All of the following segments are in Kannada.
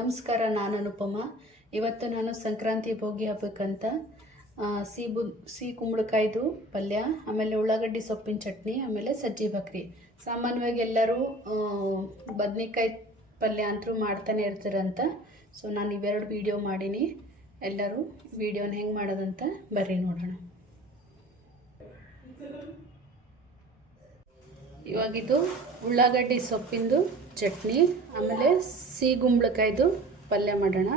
ನಮಸ್ಕಾರ, ನಾನು ಅನುಪಮ. ಇವತ್ತು ನಾನು ಸಂಕ್ರಾಂತಿ ಭೋಗಿ ಹಬ್ಬಕ್ಕಂತ ಸಿಹಿ ಕುಂಬಳಕಾಯ್ದು ಪಲ್ಯ, ಆಮೇಲೆ ಉಳ್ಳಾಗಡ್ಡಿ ಸೊಪ್ಪಿನ ಚಟ್ನಿ, ಆಮೇಲೆ ಸಜ್ಜಿ ಬಕ್ರಿ. ಸಾಮಾನ್ಯವಾಗಿ ಎಲ್ಲರೂ ಬದ್ನೆಕಾಯಿ ಪಲ್ಯ ಅಂತೂ ಮಾಡ್ತಾನೆ ಇರ್ತಾರಂತ. ಸೊ ನಾನು ಇವೆರಡು ವಿಡಿಯೋ ಮಾಡೀನಿ. ಎಲ್ಲರೂ ವಿಡಿಯೋನ ಹೆಂಗೆ ಮಾಡೋದಂತ ಬರ್ರಿ ನೋಡೋಣ. ಇವಾಗಿದು ಉಳ್ಳಾಗಡ್ಡಿ ಸೊಪ್ಪಿಂದು ಚಟ್ನಿ, ಆಮೇಲೆ ಸಿಹಿ ಕುಂಬಳಕಾಯ್ದು ಪಲ್ಯ ಮಾಡೋಣ.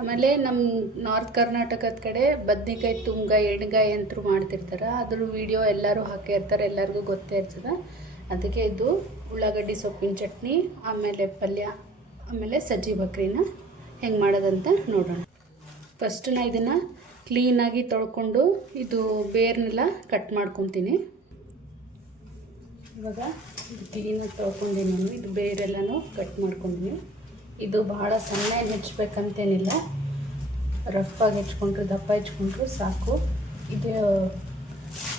ಆಮೇಲೆ ನಮ್ಮ ನಾರ್ತ್ ಕರ್ನಾಟಕದ ಕಡೆ ಬದ್ನೆಕಾಯಿ ತುಂಬ್ಗಾಯಿ ಎಣ್ಗಾಯಿ ಅಂತೂ ಮಾಡ್ತಿರ್ತಾರೆ. ಅದ್ರ ವಿಡಿಯೋ ಎಲ್ಲರೂ ಹಾಕಿರ್ತಾರೆ, ಎಲ್ಲರಿಗೂ ಗೊತ್ತೇ ಇರ್ತದೆ. ಅದಕ್ಕೆ ಇದು ಉಳ್ಳಾಗಡ್ಡಿ ಸೊಪ್ಪಿನ ಚಟ್ನಿ, ಆಮೇಲೆ ಪಲ್ಯ, ಆಮೇಲೆ ಸಜ್ಜಿ ಬಕ್ರಿನ ಹೆಂಗೆ ಮಾಡೋದಂತ ನೋಡೋಣ. ಫಸ್ಟ್ ನಾನು ಇದನ್ನು ಕ್ಲೀನಾಗಿ ತೊಳ್ಕೊಂಡು ಇದು ಬೇರ್ನೆಲ್ಲ ಕಟ್ ಮಾಡ್ಕೊತೀನಿ. ಇವಾಗ ಇದು ಕ್ಲೀನಾಗಿ ತೊಳ್ಕೊಂಡಿನಿ ನಾನು. ಇದು ಬೇರೆಲ್ಲನೂ ಕಟ್ ಮಾಡ್ಕೊಂಡಿನಿ. ಇದು ಭಾಳ ಸಣ್ಣ ಹೆಚ್ಚಬೇಕಂತೇನಿಲ್ಲ, ರಫಾಗಿ ಹೆಚ್ಕೊಂಡ್ರೆ ದಪ್ಪ ಹೆಚ್ಕೊಂಡ್ರು ಸಾಕು. ಇದು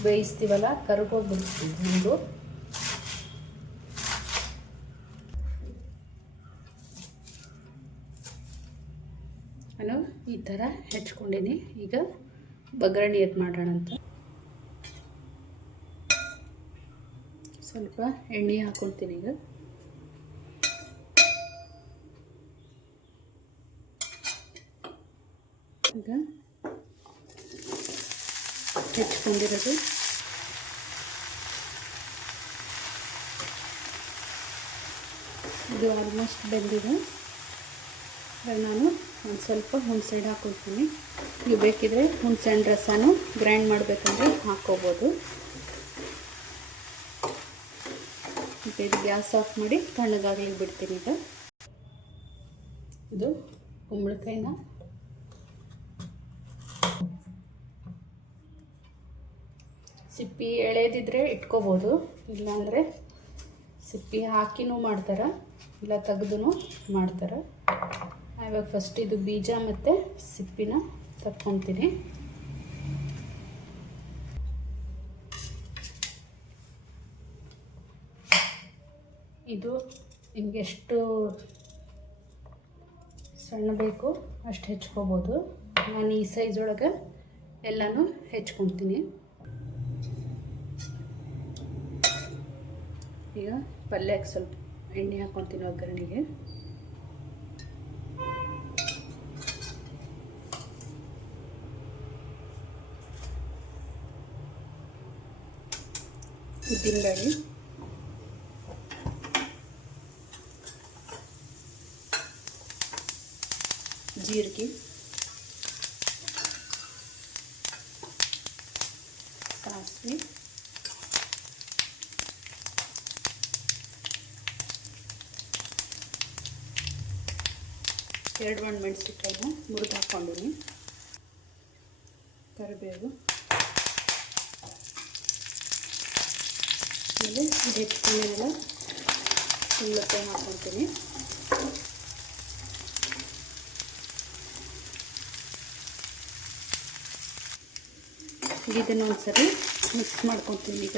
ಬೇಯಿಸ್ತೀವಲ್ಲ, ಕರ್ಗೋಗ್ಬಿಡ್ತೀವಿ ಒಂದು. ನಾನು ಈ ಥರ ಹೆಚ್ಕೊಂಡಿನಿ. ಈಗ ಬಗ್ಗರಣೆ ಎದ್ದು ಮಾಡೋಣ ಅಂತ ಸ್ವಲ್ಪ ಎಣ್ಣೆ ಹಾಕ್ಕೊಳ್ತೀನಿ. ಈಗ ಹೆಚ್ಕೊಂಡಿರೋದು ಇದು ಆಲ್ಮೋಸ್ಟ್ ಬೆಂದಿದೆ. ನಾನು ಒಂದು ಸ್ವಲ್ಪ ಹುಣಸೆಹಣ್ಣು ಹಾಕ್ಕೊಳ್ತೀನಿ. ನೀವು ಬೇಕಿದ್ರೆ ಹುಣಸೆಹಣ್ಣು ರಸನೂ ಗ್ರೈಂಡ್ ಮಾಡಬೇಕಂದ್ರೆ ಹಾಕ್ಕೋಬೋದು. ಇದು ಗ್ಯಾಸ್ ಆಫ್ ಮಾಡಿ ತಣ್ಣಗಾಗ್ಲಿಕ್ಕೆ ಬಿಡ್ತೀನಿ. ಈಗ ಇದು ಕುಂಬಳಕಾಯಿನ ಸಿಪ್ಪಿ ಎಳೆದಿದ್ರೆ ಇಟ್ಕೋಬೋದು, ಇಲ್ಲಾಂದರೆ ಸಿಪ್ಪಿ ಹಾಕಿನೂ ಮಾಡ್ತಾರೆ, ಇಲ್ಲ ತೆಗೆದು ಮಾಡ್ತಾರೆ. ಇವಾಗ ಫಸ್ಟ್ ಇದು ಬೀಜ ಮತ್ತು ಸಿಪ್ಪಿನ ತಕ್ಕೊತೀನಿ. ಇದು ನಿಮಗೆ ಎಷ್ಟು ಸಣ್ಣ ಬೇಕು ಅಷ್ಟು ಹೆಚ್ಕೋಬೋದು. ನಾನು ಈ ಸೈಜ್ ಒಳಗೆ ಎಲ್ಲನೂ ಹೆಚ್ಕೊತೀನಿ. ಈಗ ಪಲ್ಯಕ್ಕೆ ಸ್ವಲ್ಪ ಎಣ್ಣೆ ಹಾಕ್ಕೊತೀನಿ ಒಗ್ಗರಣೆಗೆ. ಉದ್ದಿನಬೇಳೆ, ಜೀರಿಗೆ, ಸಾಸಿವೆ, ಎರಡು ಒಣಮೆಣಸಿನಕಾಯಿನ ಮುರಿದು ಹಾಕ್ಕೊಂಡಿನಿ, ಕರಿಬೇವು, ಆಮೇಲೆ ಇದು ಹೆಚ್ಚಿಗೆಲ್ಲ ಕುಂಬಳಕಾಯಿ ಹಾಕ್ಕೊತೀನಿ. ಇದನ್ನು ಒಂದ್ಸರಿ ಮಿಕ್ಸ್ ಮಾಡ್ಕೊತೀನಿ. ಈಗ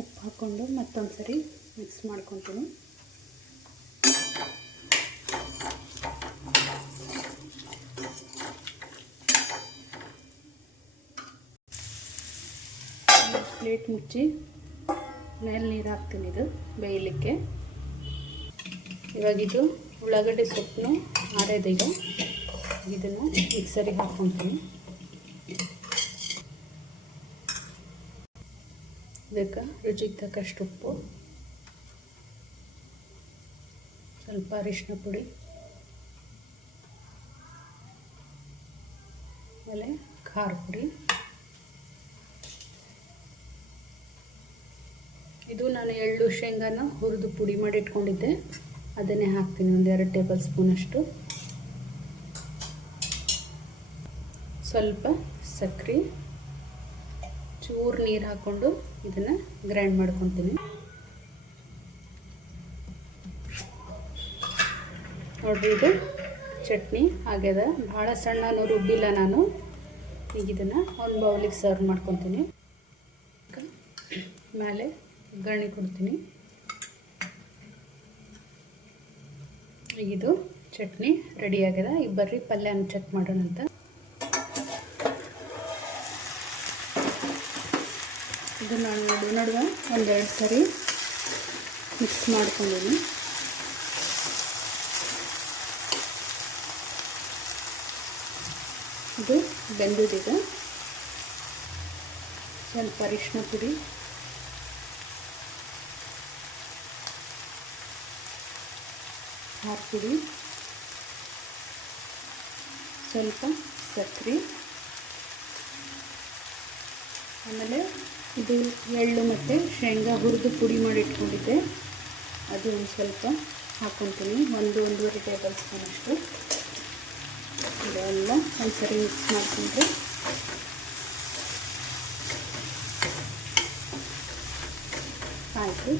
ಉಪ್ಪು ಹಾಕ್ಕೊಂಡು ಮತ್ತೊಂದು ಸರಿ ಮಿಕ್ಸ್ ಮಾಡ್ಕೊತೀನಿ. ಪ್ಲೇಟ್ ಮುಚ್ಚಿ ಮೇಲೆ ನೀರು ಹಾಕ್ತೀನಿ ಇದು ಬೇಯಲಿಕ್ಕೆ. ಇವಾಗಿದು ಉಳ್ಳಾಗಡ್ಡಿ ಸೊಪ್ಪನ್ನು ಆರೇದೀಗ ಇದನ್ನು ಮಿಕ್ಸರಿಗೆ ಹಾಕ್ಕೊತೀನಿ. ಇದಕ್ಕೆ ರುಚಿಗೆ ತಕ್ಕಷ್ಟು ಉಪ್ಪು, ಸ್ವಲ್ಪ ಅರಿಶಿನ ಪುಡಿ, ಆಮೇಲೆ ಖಾರ ಪುಡಿ. ಇದು ನಾನು ಎಳ್ಳು ಶೇಂಗಾನ ಹುರಿದು ಪುಡಿ ಮಾಡಿ ಇಟ್ಕೊಂಡಿದ್ದೆ, ಅದನ್ನೇ ಹಾಕ್ತೀನಿ. ಒಂದು 2 ಟೇಬಲ್ ಸ್ಪೂನಷ್ಟು. ಸ್ವಲ್ಪ ಸಕ್ಕರೆ, ಚೂರು ನೀರು ಹಾಕ್ಕೊಂಡು ಇದನ್ನು ಗ್ರೈಂಡ್ ಮಾಡ್ಕೊತೀನಿ. ನೋಡಿರಿ, ಇದು ಚಟ್ನಿ ಆಗ್ಯದ. ಭಾಳ ಸಣ್ಣನೂ ರುಬ್ಬಿಲ್ಲ ನಾನು. ಈಗ ಇದನ್ನು ಒಂದು ಬೌಲಿಗೆ ಸರ್ವ್ ಮಾಡ್ಕೊತೀನಿ. ಮೇಲೆ ಒಗ್ಗರಣೆ ಕೊಡ್ತೀನಿ. ಇದು ಚಟ್ನಿ ರೆಡಿ ಆಗ್ಯದ. ಈಗ ಬರ್ರಿ ಪಲ್ಯನ ಚೆಕ್ ಮಾಡೋಣ ಅಂತ. ಇದು ನಾನು ನಡುವೆ ಒಂದೆರಡು ಸರಿ ಮಿಕ್ಸ್ ಮಾಡ್ಕೊಂಡಿದ್ದೀನಿ. ಇದು ಬೆಂದಿದೀಗ. ಸ್ವಲ್ಪ ಅರಿಶಿನ ಪುಡಿ, ಖಾರ ಪುಡಿ, ಸ್ವಲ್ಪ ಸಕ್ಕರೆ, ಆಮೇಲೆ ಇದು ಎಳ್ಳು ಮತ್ತು ಶೇಂಗಾ ಹುರಿದು ಪುಡಿ ಮಾಡಿ ಇಟ್ಕೊಂಡಿದ್ದೆ, ಅದು ಒಂದು ಸ್ವಲ್ಪ ಹಾಕ್ಕೊತೀನಿ. 1-1.5 ಟೇಬಲ್ ಸ್ಪೂನ್ ಅಷ್ಟು. ಇದೆಲ್ಲ ಒಂದು ಸರಿ ಮಿಕ್ಸ್ ಮಾಡಿಕೊಂಡ್ರೆ ಆಯಿತು.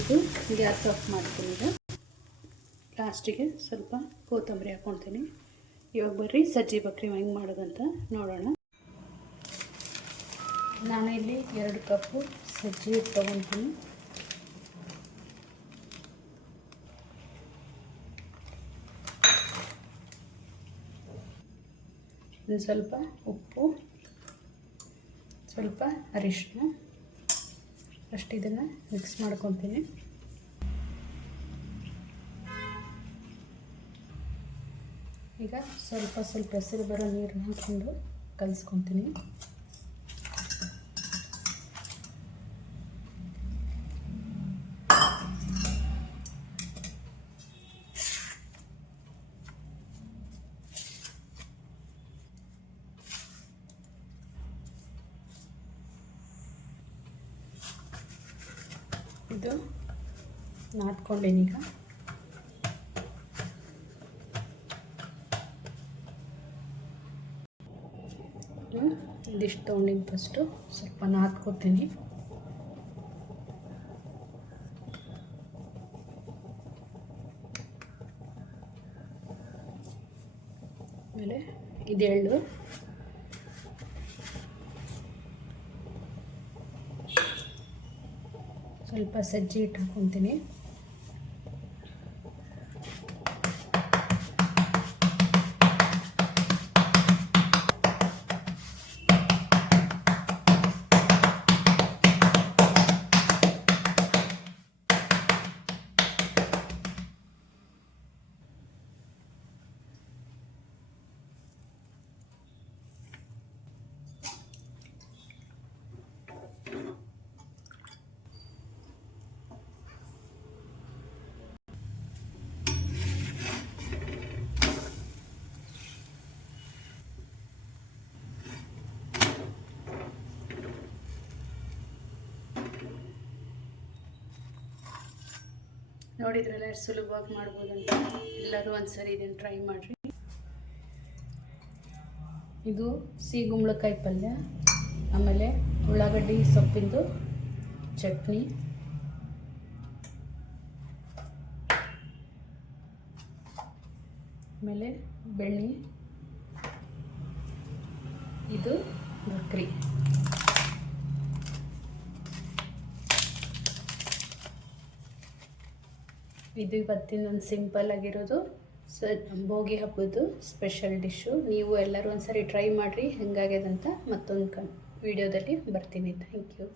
ಇದು ಗ್ಯಾಸ್ ಆಫ್ ಮಾಡ್ತೀನಿ. ಈಗ ಲಾಸ್ಟಿಗೆ ಸ್ವಲ್ಪ ಕೊತ್ತಂಬರಿ ಹಾಕ್ಕೊಳ್ತೀನಿ. ಇವಾಗ ಬರ್ರಿ ಸಜ್ಜಿ ಬಕ್ರಿ ಹೆಂಗೆ ಮಾಡೋದಂತ ನೋಡೋಣ. ನಾನು ಇಲ್ಲಿ 2 ಕಪ್ಪು ಸಜ್ಜಿ ಹಿಟ್ಟು ತೊಗೊತೀನಿ. ಒಂದು ಸ್ವಲ್ಪ ಉಪ್ಪು, ಸ್ವಲ್ಪ ಅರಿಶಿನ ಅಷ್ಟು ಇದನ್ನು ಮಿಕ್ಸ್ ಮಾಡ್ಕೊತೀನಿ. ಈಗ ಸ್ವಲ್ಪ ಹೆಸರು ಬರೋ ನೀರನ್ನ ಹಾಕ್ಕೊಂಡು ಕಲಿಸ್ಕೊತೀನಿ. ಇದು ನಾದ್ಕೊಂಡೇನೀಗ. ಇದಿಷ್ಟು ತೊಗೊಂಡಿನಿ. ಫಸ್ಟು ಸ್ವಲ್ಪ ನಾದ್ಕೊತೀನಿ. ಆಮೇಲೆ ಇದು ಎಳ್ಳು, ಸ್ವಲ್ಪ ಸಜ್ಜಿ ಹಿಟ್ಟು ಹಾಕ್ಕೊತೀನಿ. ನೋಡಿದ್ರಲ್ಲ ಎಷ್ಟು ಸುಲಭವಾಗಿ ಮಾಡ್ಬೋದಂತ. ಎಲ್ಲರೂ ಒಂದ್ಸರಿ ಇದನ್ನು ಟ್ರೈ ಮಾಡಿರಿ. ಇದು ಸಿಗುಂಬಳಕಾಯಿ ಪಲ್ಯ, ಆಮೇಲೆ ಉಳ್ಳಾಗಡ್ಡಿ ಸೊಪ್ಪಿಂದು ಚಟ್ನಿ, ಆಮೇಲೆ ಬೆಣ್ಣೆ, ಇದು ಬಕ್ರಿ. ಇದು ಇವತ್ತಿನ ಒಂದು ಸಿಂಪಲ್ ಆಗಿರೋದು ಭೋಗಿ ಹಬ್ಬದ್ದು ಸ್ಪೆಷಲ್ ಡಿಶ್ಶು. ನೀವು ಎಲ್ಲರೂ ಒಂದ್ಸರಿ ಟ್ರೈ ಮಾಡಿರಿ ಹೆಂಗಾಗ್ಯದಂತ. ಮತ್ತೊಂದು ವಿಡಿಯೋದಲ್ಲಿ ಬರ್ತೀನಿ. Thank you.